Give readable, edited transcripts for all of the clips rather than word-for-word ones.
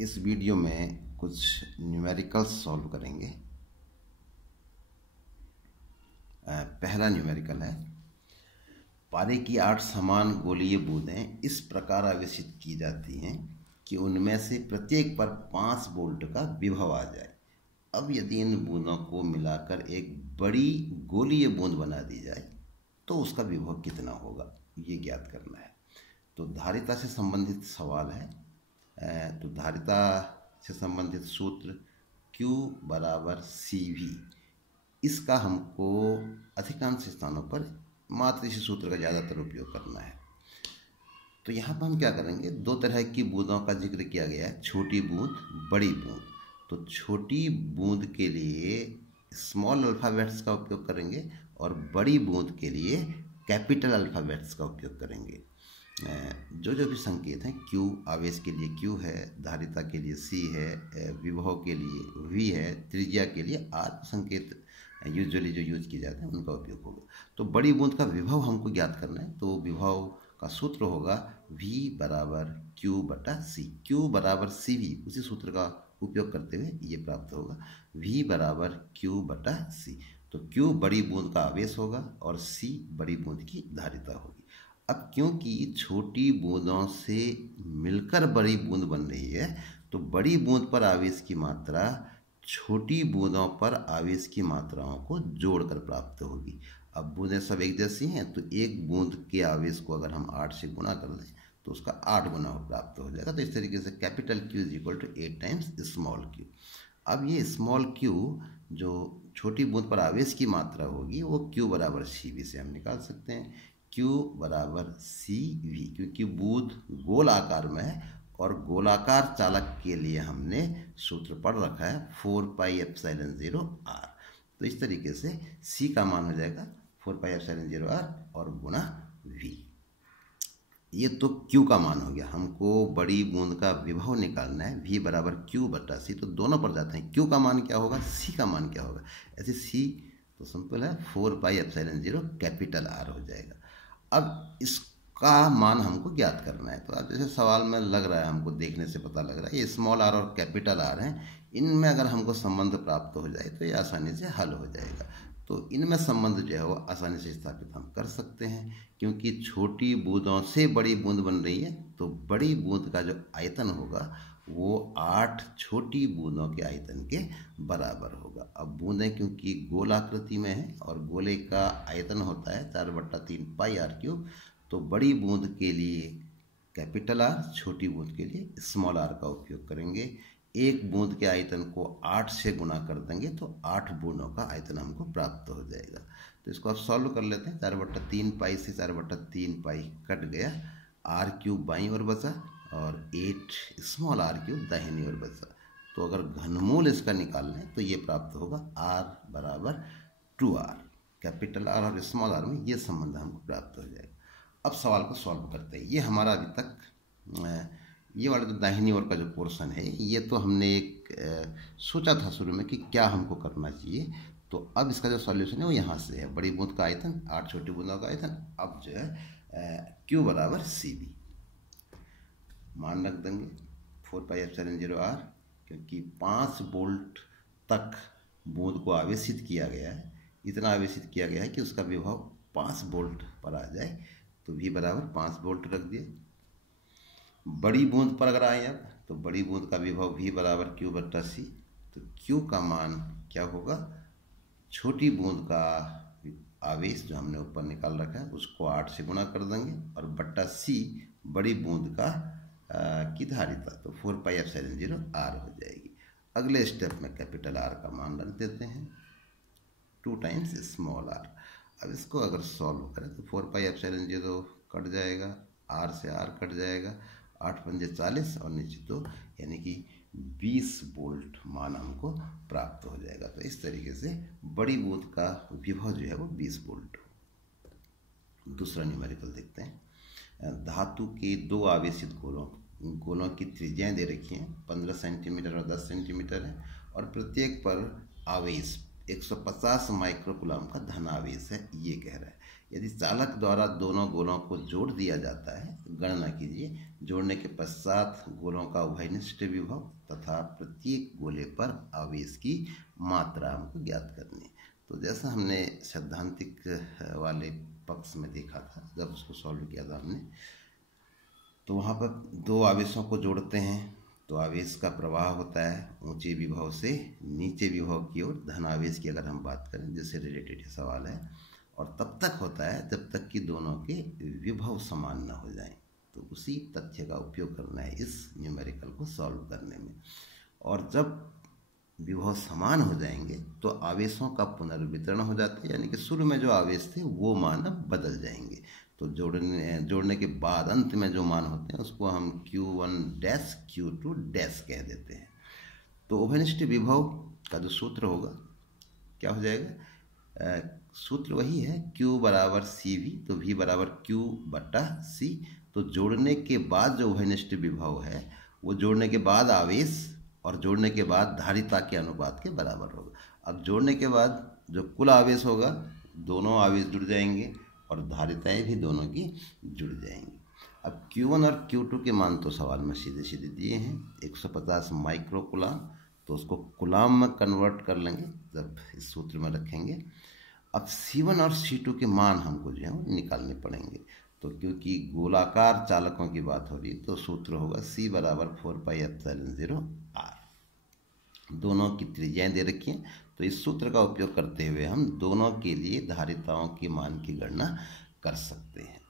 इस वीडियो में कुछ न्यूमेरिकल्स सॉल्व करेंगे। पहला न्यूमेरिकल है, पारे की 8 समान गोलीय बूंदें इस प्रकार आवेशित की जाती हैं कि उनमें से प्रत्येक पर 5 वोल्ट का विभव आ जाए। अब यदि इन बूंदों को मिलाकर एक बड़ी गोलीय बूंद बना दी जाए तो उसका विभव कितना होगा, ये ज्ञात करना है। तो धारिता से संबंधित सवाल है। तो धारिता से संबंधित सूत्र Q बराबर CV, इसका हमको अधिकांश स्थानों पर मात्र इसी सूत्र का ज़्यादातर उपयोग करना है। तो यहाँ पर हम क्या करेंगे, दो तरह की बूंदों का जिक्र किया गया है, छोटी बूंद, बड़ी बूंद। तो छोटी बूंद के लिए स्मॉल अल्फ़ाबेट्स का उपयोग करेंगे और बड़ी बूंद के लिए कैपिटल अल्फ़ाबेट्स का उपयोग करेंगे। जो भी संकेत हैं, Q आवेश के लिए Q है, धारिता के लिए C है, विभव के लिए V है, त्रिज्या के लिए R संकेत यूजुअली जो यूज किए जाते हैं उनका उपयोग होगा। तो बड़ी बूंद का विभव हमको ज्ञात करना है। तो विभव का सूत्र होगा V बराबर Q बटा C। Q बराबर CV, उसी सूत्र का उपयोग करते हुए ये प्राप्त होगा, V बराबर Q बटा C। तो Q बड़ी बूंद का आवेश होगा और C बड़ी बूंद की धारिता होगी। अब क्योंकि छोटी बूंदों से मिलकर बड़ी बूंद बन रही है, तो बड़ी बूंद पर आवेश की मात्रा छोटी बूंदों पर आवेश की मात्राओं को जोड़कर प्राप्त होगी। अब बूंदें सब एक जैसी हैं, तो एक बूंद के आवेश को अगर हम 8 से गुणा कर दें तो उसका 8 गुना प्राप्त हो जाएगा। तो इस तरीके से capital Q is equal to 8 times small q। अब ये स्मॉल q जो छोटी बूंद पर आवेश की मात्रा होगी वो Q बराबर CV से हम निकाल सकते हैं। Q बराबर CV, क्योंकि बूंद गोल आकार में है और गोलाकार चालक के लिए हमने सूत्र पढ़ रखा है 4πε0r। तो इस तरीके से C का मान हो जाएगा 4πε0r और गुणा V। ये तो Q का मान हो गया। हमको बड़ी बूंद का विभव निकालना है, V बराबर Q बटा C। तो दोनों पर जाते हैं, Q का मान क्या होगा, C का मान क्या होगा। ऐसे C तो सिंपल है, 4πε0 कैपिटल R हो जाएगा। अब इसका मान हमको ज्ञात करना है। तो अब जैसे सवाल में लग रहा है, हमको देखने से पता लग रहा है ये स्मॉल r और कैपिटल R हैं, इनमें अगर हमको संबंध प्राप्त हो जाए तो ये आसानी से हल हो जाएगा। तो इनमें संबंध जो है वो आसानी से स्थापित हम कर सकते हैं, क्योंकि छोटी बूंदों से बड़ी बूंद बन रही है। तो बड़ी बूंद का जो आयतन होगा वो 8 छोटी बूंदों के आयतन के बराबर होगा। अब बूंदें क्योंकि गोल आकृति में है और गोले का आयतन होता है 4/3 πr3, तो बड़ी बूंद के लिए कैपिटल R, छोटी बूंद के लिए स्मॉल r का उपयोग करेंगे। एक बूंद के आयतन को 8 से गुणा कर देंगे तो 8 बूंदों का आयतन हमको प्राप्त हो जाएगा। तो इसको आप सॉल्व कर लेते हैं। 4/3 π से 4/3 π कट गया, r³ बाईं ओर बचा और 8 स्मॉल r³ दाहिनी ओर बचा। तो अगर घनमूल इसका निकाल लें तो ये प्राप्त होगा r बराबर 2r। कैपिटल R और स्मॉल r में ये संबंध हमको प्राप्त हो जाएगा। अब सवाल को सॉल्व करते हैं। ये हमारा अभी तक ये वाला जो दाहिनी ओर का जो पोर्शन है, ये तो हमने एक सोचा था शुरू में कि क्या हमको करना चाहिए। तो अब इसका जो सॉल्यूशन है वो यहाँ से है, बड़ी बूंद का आयतन 8 छोटी बूंदों का आयतन। अब जो है Q बराबर CV मान रख देंगे 4πε0r, क्योंकि 5 वोल्ट तक बूंद को आवेशित किया गया है, इतना आवेशित किया गया है कि उसका विभव 5 वोल्ट पर आ जाए। तो V बराबर 5 वोल्ट रख दिए। बड़ी बूंद पर अगर आए अब, तो बड़ी बूंद का विभव V बराबर Q बटा C। तो Q का मान क्या होगा, छोटी बूंद का आवेश जो हमने ऊपर निकाल रखा है उसको 8 से गुणा कर देंगे और बट्टा C बड़ी बूंद का की धारिता, तो 4πε0r हो जाएगी। अगले स्टेप में कैपिटल R का मान रख देते हैं 2 टाइम्स स्मॉल r। अब इसको अगर सॉल्व करें तो 4πε0 कट जाएगा, r से r कट जाएगा, 8 पंजे 40 और नीचे 2, यानी कि 20 वोल्ट मान हमको प्राप्त हो जाएगा। तो इस तरीके से बड़ी बूंद का विभव जो है वो 20 वोल्ट। दूसरा न्यूमेरिकल देखते हैं। धातु के 2 आवेशित गोलों की त्रिज्याएं दे रखी हैं, 15 सेंटीमीटर और 10 सेंटीमीटर है, और प्रत्येक पर आवेश 150 माइक्रोकूलम का धन आवेश है, ये कह रहा है। यदि चालक द्वारा दोनों गोलों को जोड़ दिया जाता है, गणना कीजिए। जोड़ने के पश्चात गोलों का उभयनिष्ठ विभव तथा प्रत्येक गोले पर आवेश की मात्रा हमको ज्ञात करनी है। तो जैसा हमने सैद्धांतिक वाले पक्ष में देखा था, जब उसको सॉल्व किया था हमने, तो वहाँ पर दो आवेशों को जोड़ते हैं तो आवेश का प्रवाह होता है ऊंचे विभव से नीचे विभव की ओर, धनावेश की अगर हम बात करें, जिससे रिलेटेड सवाल है, और तब तक होता है जब तक कि दोनों के विभव समान न हो जाएं। तो उसी तथ्य का उपयोग करना है इस न्यूमेरिकल को सॉल्व करने में। और जब विभव समान हो जाएंगे तो आवेशों का पुनर्वितरण हो जाता है, यानी कि शुरू में जो आवेश थे वो मान अब बदल जाएंगे। तो जोड़ने के बाद अंत में जो मान होते हैं उसको हम Q1 डैश Q2 डैश कह देते हैं। तो उभयनिष्ठ विभव का जो सूत्र होगा क्या हो जाएगा, सूत्र वही है Q बराबर CV, तो V बराबर Q बटा C। तो जोड़ने के बाद जो उभयनिष्ठ विभव है वो जोड़ने के बाद आवेश और जोड़ने के बाद धारिता के अनुपात के बराबर होगा। अब जोड़ने के बाद जो कुल आवेश होगा, दोनों आवेश जुड़ जाएंगे और धारिताएं भी दोनों की जुड़ जाएंगी। अब Q1 और Q2 के मान तो सवाल में सीधे सीधे दिए हैं, 150 माइक्रो कुलाम, तो उसको कुलाम में कन्वर्ट कर लेंगे जब इस सूत्र में रखेंगे। अब C1 और C2 के मान हमको जो है वो निकालने पड़ेंगे। तो क्योंकि गोलाकार चालकों की बात हो रही है तो सूत्र होगा C बराबर 4πε0 R। दोनों की त्रिज्याएं दे रखी हैं, तो इस सूत्र का उपयोग करते हुए हम दोनों के लिए धारिताओं के मान की गणना कर सकते हैं।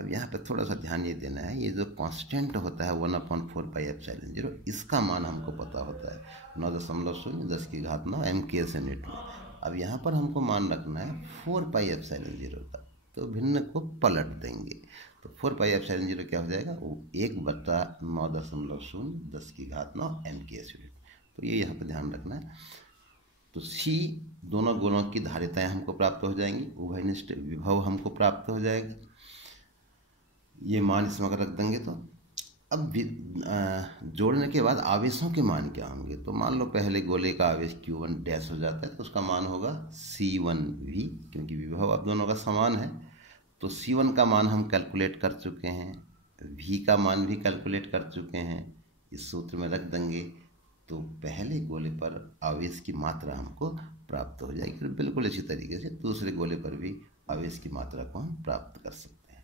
अब यहाँ पर थोड़ा सा ध्यान ये देना है, ये जो कांस्टेंट होता है 1/4πε0, इसका मान हमको पता होता है 9.0 10 की घात 9 MKS यूनिट में। अब यहाँ पर हमको मान रखना है 4πε0 का, तो भिन्न को पलट देंगे। तो 4πε0 क्या हो जाएगा, वो 1/9.0 10 की घात 9 MKS यूनिट। तो ये यहाँ पर ध्यान रखना है। तो C दोनों गोलों की धारिताएं हमको प्राप्त हो जाएंगी, उभयनिष्ठ विभव हमको प्राप्त हो जाएगा। ये मान इसमें अगर रख देंगे तो अब जोड़ने के बाद आवेशों के मान क्या होंगे। तो मान लो पहले गोले का आवेश Q1 डैश हो जाता है तो उसका मान होगा C1V, क्योंकि विभव अब दोनों का समान है। तो C1 का मान हम कैलकुलेट कर चुके हैं, V का मान भी कैलकुलेट कर चुके हैं, इस सूत्र में रख देंगे तो पहले गोले पर आवेश की मात्रा हमको प्राप्त हो जाएगी। फिर बिल्कुल इसी तरीके से दूसरे गोले पर भी आवेश की मात्रा को हम प्राप्त कर सकते हैं।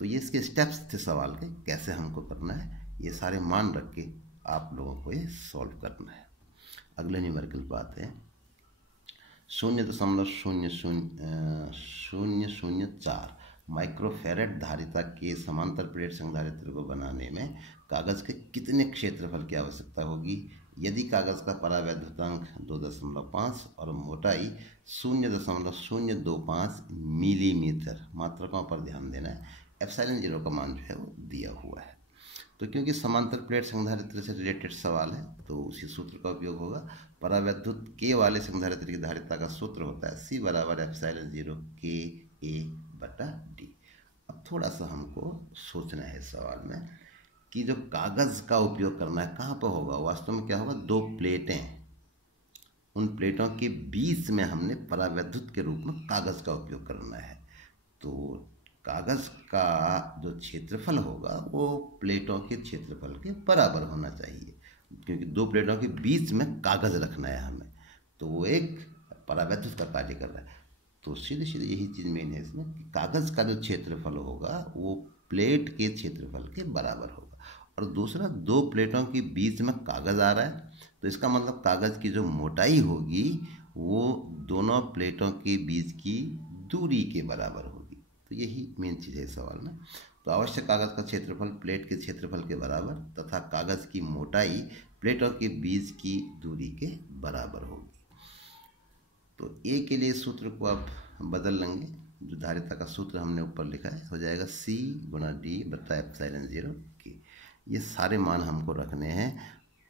तो ये इसके स्टेप्स थे सवाल के, कैसे हमको करना है, ये सारे मान रख के आप लोगों को ये सॉल्व करना है। अगले न्यूमेरिकल पे आते हैं। 0.000004 माइक्रोफैरेड धारिता के समांतर प्लेट संधारित्र को बनाने में कागज के कितने क्षेत्रफल की आवश्यकता होगी यदि कागज का परावैद्युतांक 2.5 और मोटाई 0.025 मिलीमीटर। मात्रकों पर ध्यान देना है, ε0 का मान जो है वो दिया हुआ है। तो क्योंकि समांतर प्लेट संधारित्र से रिलेटेड सवाल है तो उसी सूत्र का उपयोग होगा। परावैद्युत के वाले संधारित्र की धारिता का सूत्र होता है C बराबर ε0 KA/D। अब थोड़ा सा हमको सोचना है इस सवाल में कि जो कागज़ का उपयोग करना है कहाँ पर होगा। वास्तव में क्या होगा, दो प्लेटें, उन प्लेटों के बीच में हमने परावैद्युत के रूप में कागज़ का उपयोग करना है। तो कागज़ का जो क्षेत्रफल होगा वो प्लेटों के क्षेत्रफल के बराबर होना चाहिए, क्योंकि दो प्लेटों के बीच में कागज़ रखना है हमें, तो वो एक परावैद्युत का कार्य कर रहा है। तो सीधे सीधे यही चीज़ मेन है इसमें कि कागज़ का जो क्षेत्रफल होगा वो प्लेट के क्षेत्रफल के बराबर होगा। और दूसरा, दो प्लेटों के बीच में कागज़ आ रहा है तो इसका मतलब कागज़ की जो मोटाई होगी वो दोनों प्लेटों के बीच की दूरी के बराबर होगी। तो यही मेन चीज़ है सवाल में। तो आवश्यक कागज़ का क्षेत्रफल प्लेट के क्षेत्रफल के बराबर तथा कागज़ की मोटाई प्लेटों के बीच की दूरी के बराबर होगी। तो ए के लिए सूत्र को आप बदल लेंगे, जो धारिता का सूत्र हमने ऊपर लिखा है हो जाएगा C गुणा D बटा ε0 K। ये सारे मान हमको रखने हैं,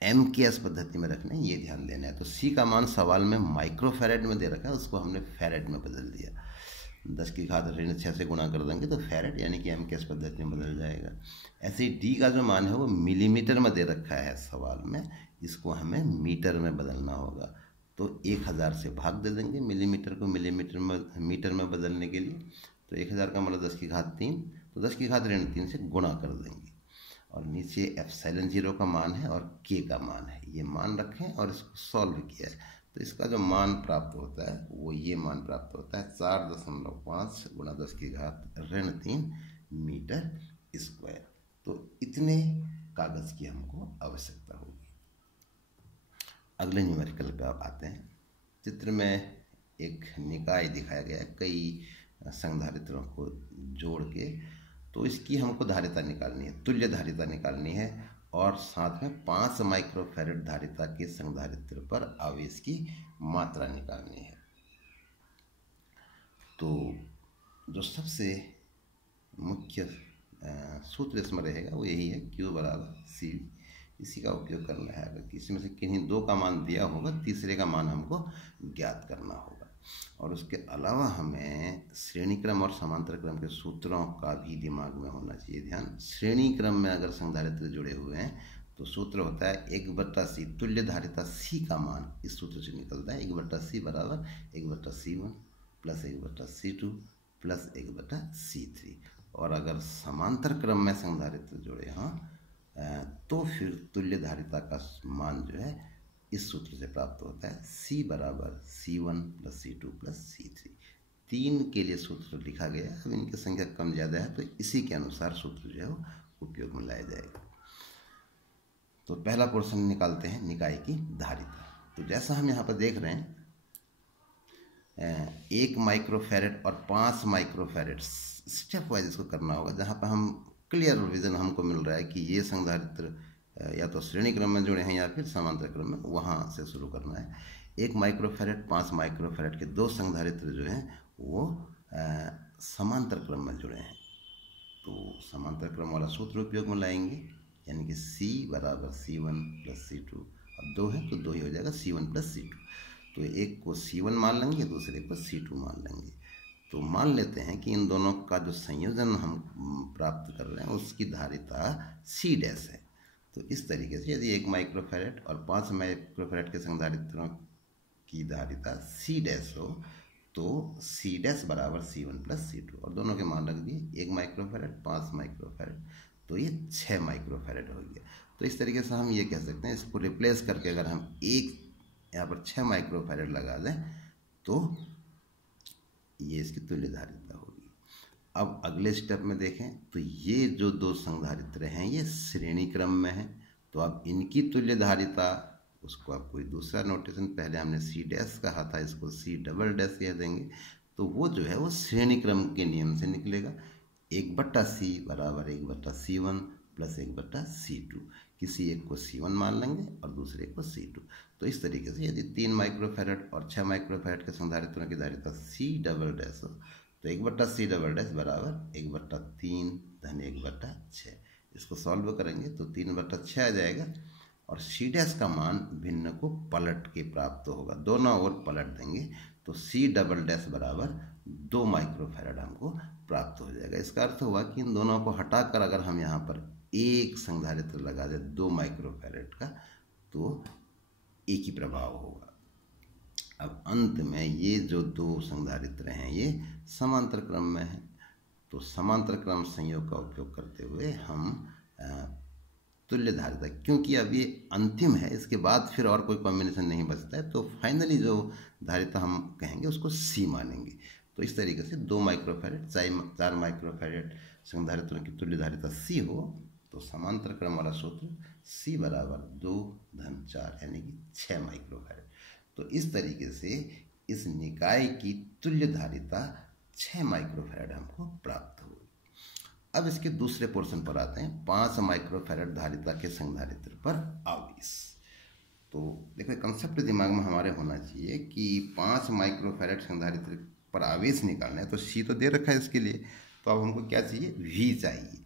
MKS पद्धति में रखने हैं, ये ध्यान देना है। तो C का मान सवाल में माइक्रोफैरेड में दे रखा है, उसको हमने फैरेड में बदल दिया। 10 की घात 6 से गुणा कर देंगे तो फैरेड यानी कि MKS पद्धति में बदल जाएगा। ऐसे ही D का जो मान है वो मिलीमीटर में दे रखा है सवाल में, इसको हमें मीटर में बदलना होगा। तो 1000 से भाग दे देंगे मिलीमीटर को मीटर में बदलने के लिए, तो 1000 का मतलब 10 की घात 3, तो 10 की घात ऋण 3 से गुणा कर देंगे। और नीचे एप्सिलॉन 0 का मान है और के का मान है, ये मान रखें और इसको सॉल्व किया है। तो इसका जो मान प्राप्त होता है वो ये मान प्राप्त होता है 4.5 गुणा 10 की घात ऋण 3 मीटर स्क्वायर। तो इतने कागज की हमको आवश्यकता होगी। अगले न्यूमेरिकल पे आप आते हैं। चित्र में एक निकाय दिखाया गया है कई संधारित्रों को जोड़ के। तो इसकी हमको धारिता निकालनी है, तुल्य धारिता निकालनी है, और साथ में 5 माइक्रोफैरड धारिता के संधारित्र पर आवेश की मात्रा निकालनी है। तो जो सबसे मुख्य सूत्र इसमें रहेगा वो यही है, Q बराबर C। इसी का उपयोग करना है। अगर किसी में से किन्हीं दो का मान दिया होगा, तीसरे का मान हमको ज्ञात करना होगा। और उसके अलावा हमें श्रेणी क्रम और समांतर क्रम के सूत्रों का भी दिमाग में होना चाहिए ध्यान। श्रेणी क्रम में अगर संधारित्र जुड़े हुए हैं तो सूत्र होता है 1/C। तुल्य धारिता C का मान इस सूत्र से निकलता है 1/C बराबर 1/C1 plus 1/C2 plus 1/C3। और अगर समांतर क्रम में संधारित्र जुड़े हों तो फिर तुल्य धारिता का मान जो है इस सूत्र से प्राप्त होता है C बराबर C1 plus C2 plus C3। 3 के लिए सूत्र लिखा गया है। अब इनकी संख्या कम ज़्यादा है तो इसी के अनुसार सूत्र जो है वो उपयोग में लाया जाएगा। तो पहला पोर्शन निकालते हैं निकाय की धारिता। तो जैसा हम यहाँ पर देख रहे हैं 1 माइक्रोफैरड और 5 माइक्रोफैरड स्टेप वाइज इसको करना होगा, जहाँ पर हम क्लियर विजन हमको मिल रहा है कि ये संधारित्र या तो श्रेणी क्रम में जुड़े हैं या फिर समांतर क्रम में, वहाँ से शुरू करना है। 1 माइक्रोफैरड 5 माइक्रोफैरड के दो संधारित्र जो हैं वो समांतर क्रम में जुड़े हैं। तो समांतर क्रम वाला सूत्र उपयोग में लाएंगे, यानी कि C बराबर C1 प्लस C2। अब 2 है तो 2 ही हो जाएगा C1 प्लस C2। तो एक को C1 मान लेंगे, दूसरे को C2 मान लेंगे। तो मान लेते हैं कि इन दोनों का जो संयोजन हम प्राप्त कर रहे हैं उसकी धारिता C डैश है। तो इस तरीके से यदि 1 माइक्रोफैरड और 5 माइक्रोफैरड के संधारित्रों की धारिता C डैश हो तो C डैश बराबर C1 प्लस C2, और दोनों के मान रख दिए 1 माइक्रोफैरड 5 माइक्रोफैरड, तो ये 6 माइक्रोफैरड हो गया। तो इस तरीके से हम ये कह सकते हैं, इसको रिप्लेस करके अगर हम एक यहाँ पर 6 माइक्रोफैरड लगा दें तो ये इसकी तुल्य धारिता होगी। अब अगले स्टेप में देखें तो ये जो दो संधारित्र हैं ये श्रेणी क्रम में हैं, तो अब इनकी तुल्य धारिता, उसको आप कोई दूसरा नोटेशन, पहले हमने C डैश कहा था, इसको C डबल डैश कह देंगे। तो वो जो है वो श्रेणी क्रम के नियम से निकलेगा। 1/C बराबर 1/C1 प्लस 1/C2। किसी एक को C1 मान लेंगे और दूसरे को C2। तो इस तरीके से यदि 3 माइक्रोफैरड और 6 माइक्रोफैरड के संधारित्रों की धारिता C डबल डैश हो तो 1/C डबल डैश बराबर 1/3 धन 1/6। इसको सॉल्व करेंगे तो 3/6 आ जाएगा, और C डैश का मान भिन्न को पलट के प्राप्त होगा, दोनों ओर पलट देंगे तो C डबल डैश बराबर 2 माइक्रोफैरड हमको प्राप्त हो जाएगा। इसका अर्थ हुआ कि इन दोनों को हटाकर अगर हम यहाँ पर एक संधारित्र लगा दें 2 माइक्रोफैरड का तो एक ही प्रभाव होगा। अब अंत में ये जो दो संधारित्र हैं ये समांतर क्रम में हैं, तो समांतर क्रम संयोग का उपयोग करते हुए हम तुल्य धारिता, क्योंकि अब ये अंतिम है, इसके बाद फिर और कोई कॉम्बिनेशन नहीं बचता है, तो फाइनली जो धारिता हम कहेंगे उसको C मानेंगे। तो इस तरीके से 2 माइक्रोफैरड 4 माइक्रोफैरड संधारित्रों की तुल्य धारिता C हो तो समांतर क्रम वाला सूत्र C बराबर 2 धन 4 यानी कि 6 माइक्रोफैरड। तो इस तरीके से इस निकाय की तुल्य धारिता 6 माइक्रोफैरड हमको प्राप्त हुई। अब इसके दूसरे पोर्शन पर आते हैं, 5 माइक्रोफैरड धारिता के संधारित्र पर आवेश। तो देखो कंसेप्ट दिमाग में हमारे होना चाहिए कि 5 माइक्रोफैरड संधारित्र पर आवेश निकालना है, तो C तो दे रखा है इसके लिए, तो अब हमको क्या चाहिए, V चाहिए।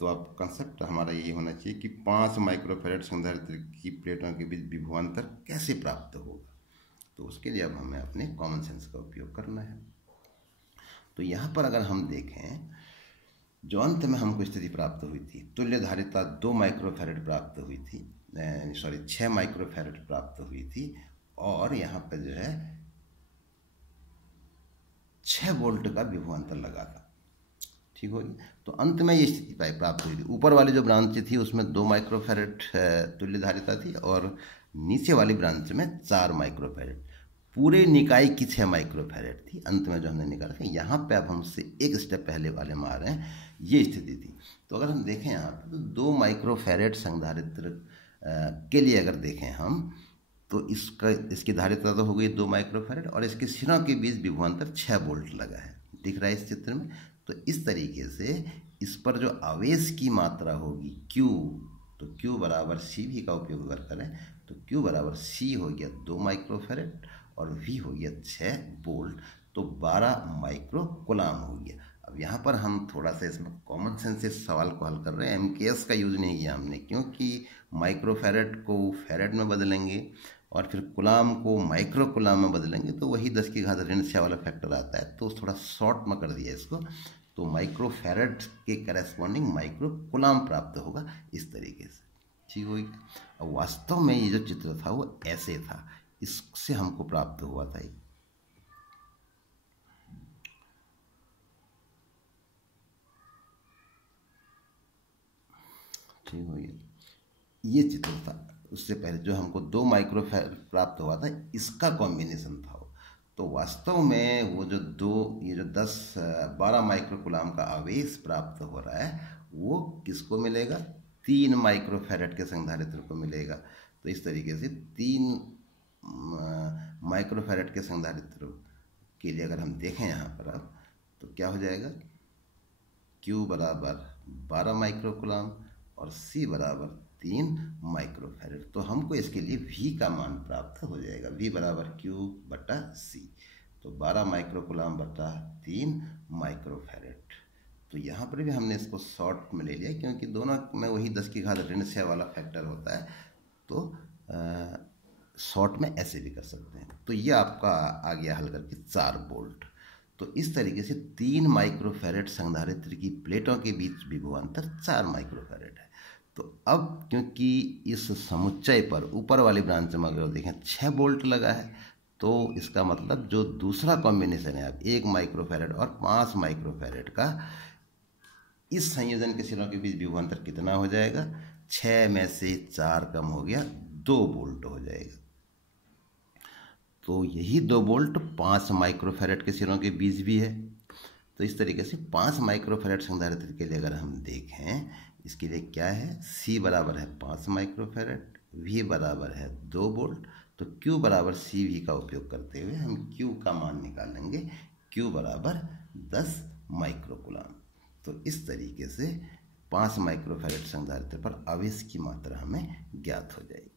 तो अब कंसेप्ट हमारा ये होना चाहिए कि 5 माइक्रोफैरड संधारित्र की प्लेटों के बीच विभवांतर कैसे प्राप्त होगा। तो उसके लिए अब हमें अपने कॉमन सेंस का उपयोग करना है। तो यहाँ पर अगर हम देखें, जो अंत में हमको स्थिति प्राप्त हुई थी, तुल्य धारिता 2 माइक्रोफैरड प्राप्त हुई थी, 6 माइक्रोफैरड प्राप्त हुई थी, और यहाँ पर जो है 6 वोल्ट का विभवांतर लगा था। ठीक होगी। तो अंत में ये स्थिति प्राप्त हुई थी। ऊपर वाली जो ब्रांच थी उसमें 2 माइक्रोफैरेड तुल्य धारिता थी और नीचे वाली ब्रांच में 4 माइक्रोफैरेड। पूरे निकाय की 6 माइक्रोफैरेड थी। अंत में जो हमने निकाला था, यहाँ पे अब हमसे एक स्टेप पहले वाले में आ रहे हैं, ये स्थिति थी। तो अगर हम देखें यहाँ पे, तो 2 माइक्रोफैरेड संधारित्र के लिए अगर देखें हम, तो इसकी धारिता तो हो गई 2 माइक्रोफैरेड और इसके सिरों के बीच विभवांतर 6 वोल्ट लगा है, दिख रहा है इस चित्र में। तो इस तरीके से इस पर जो आवेश की मात्रा होगी Q, तो Q बराबर CV का उपयोग अगर करें तो Q बराबर C हो गया 2 माइक्रोफैरेड और V हो गया 6 वोल्ट, तो 12 माइक्रो कूलाम हो गया। अब यहाँ पर हम थोड़ा सा इसमें कॉमन सेंस से इस सवाल को हल कर रहे हैं। MKS का यूज़ नहीं किया हमने, क्योंकि माइक्रोफैरेड को फैरेड में बदलेंगे और फिर कुलाम को माइक्रो कुलाम में बदलेंगे तो वही 10 की घात ऋण 6 वाला फैक्टर आता है। तो थोड़ा शॉर्ट में कर दिया इसको, तो माइक्रोफैरेड के करेस्पॉन्डिंग माइक्रो कुलाम प्राप्त होगा इस तरीके से, ठीक होगी। और वास्तव में ये जो चित्र था वो ऐसे था, इससे हमको प्राप्त हुआ था। ठीक हो गया, ये चित्र था। उससे पहले जो हमको 2 माइक्रोफैरेड प्राप्त हुआ था, इसका कॉम्बिनेशन था वो। तो वास्तव में वो जो ये जो 12 माइक्रोकुलाम का आवेश प्राप्त हो रहा है वो किसको मिलेगा? 3 माइक्रोफैरेड के संधारित्र को मिलेगा। तो इस तरीके से 3 माइक्रोफैरेड के संधारित्र के लिए अगर हम देखें यहाँ पर अब, तो क्या हो जाएगा? Q बराबर 12 माइक्रोकुलाम और C बराबर 3 माइक्रोफैरेड। तो हमको इसके लिए V का मान प्राप्त हो जाएगा, V बराबर Q बटा C। तो 12 माइक्रोकुलाम बटा 3 माइक्रोफैरेड। तो यहाँ पर भी हमने इसको शॉर्ट में ले लिया, क्योंकि दोनों में वही 10 की घात ऋण 6 वाला फैक्टर होता है। तो शॉर्ट में ऐसे भी कर सकते हैं। तो ये आपका आ गया हल करके 4 वोल्ट। तो इस तरीके से 3 माइक्रोफैरेड संधारित्र की प्लेटों के बीच विभवांतर 4 माइक्रोफैरेड है। तो अब क्योंकि इस समुच्चय पर ऊपर वाली ब्रांच में अगर देखें 6 वोल्ट लगा है, तो इसका मतलब जो दूसरा कॉम्बिनेशन है, अब 1 माइक्रोफैरेड और 5 माइक्रोफैरेड का, इस संयोजन के सिरों के बीच विभवांतर कितना हो जाएगा? 6 में से 4 कम हो गया, 2 वोल्ट हो जाएगा। तो यही 2 वोल्ट 5 माइक्रोफैरेड के सिरों के बीच भी है। तो इस तरीके से 5 माइक्रोफैरेड संधारित्र के लिए अगर हम देखें, इसके लिए क्या है? C बराबर है 5 माइक्रोफैरेड, V बराबर है 2 वोल्ट। तो Q बराबर CV का उपयोग करते हुए हम Q का मान निकालेंगे, Q बराबर 10 माइक्रोकुलाम। तो इस तरीके से 5 माइक्रोफैरेड संधारित्र पर आवेश की मात्रा हमें ज्ञात हो जाएगी।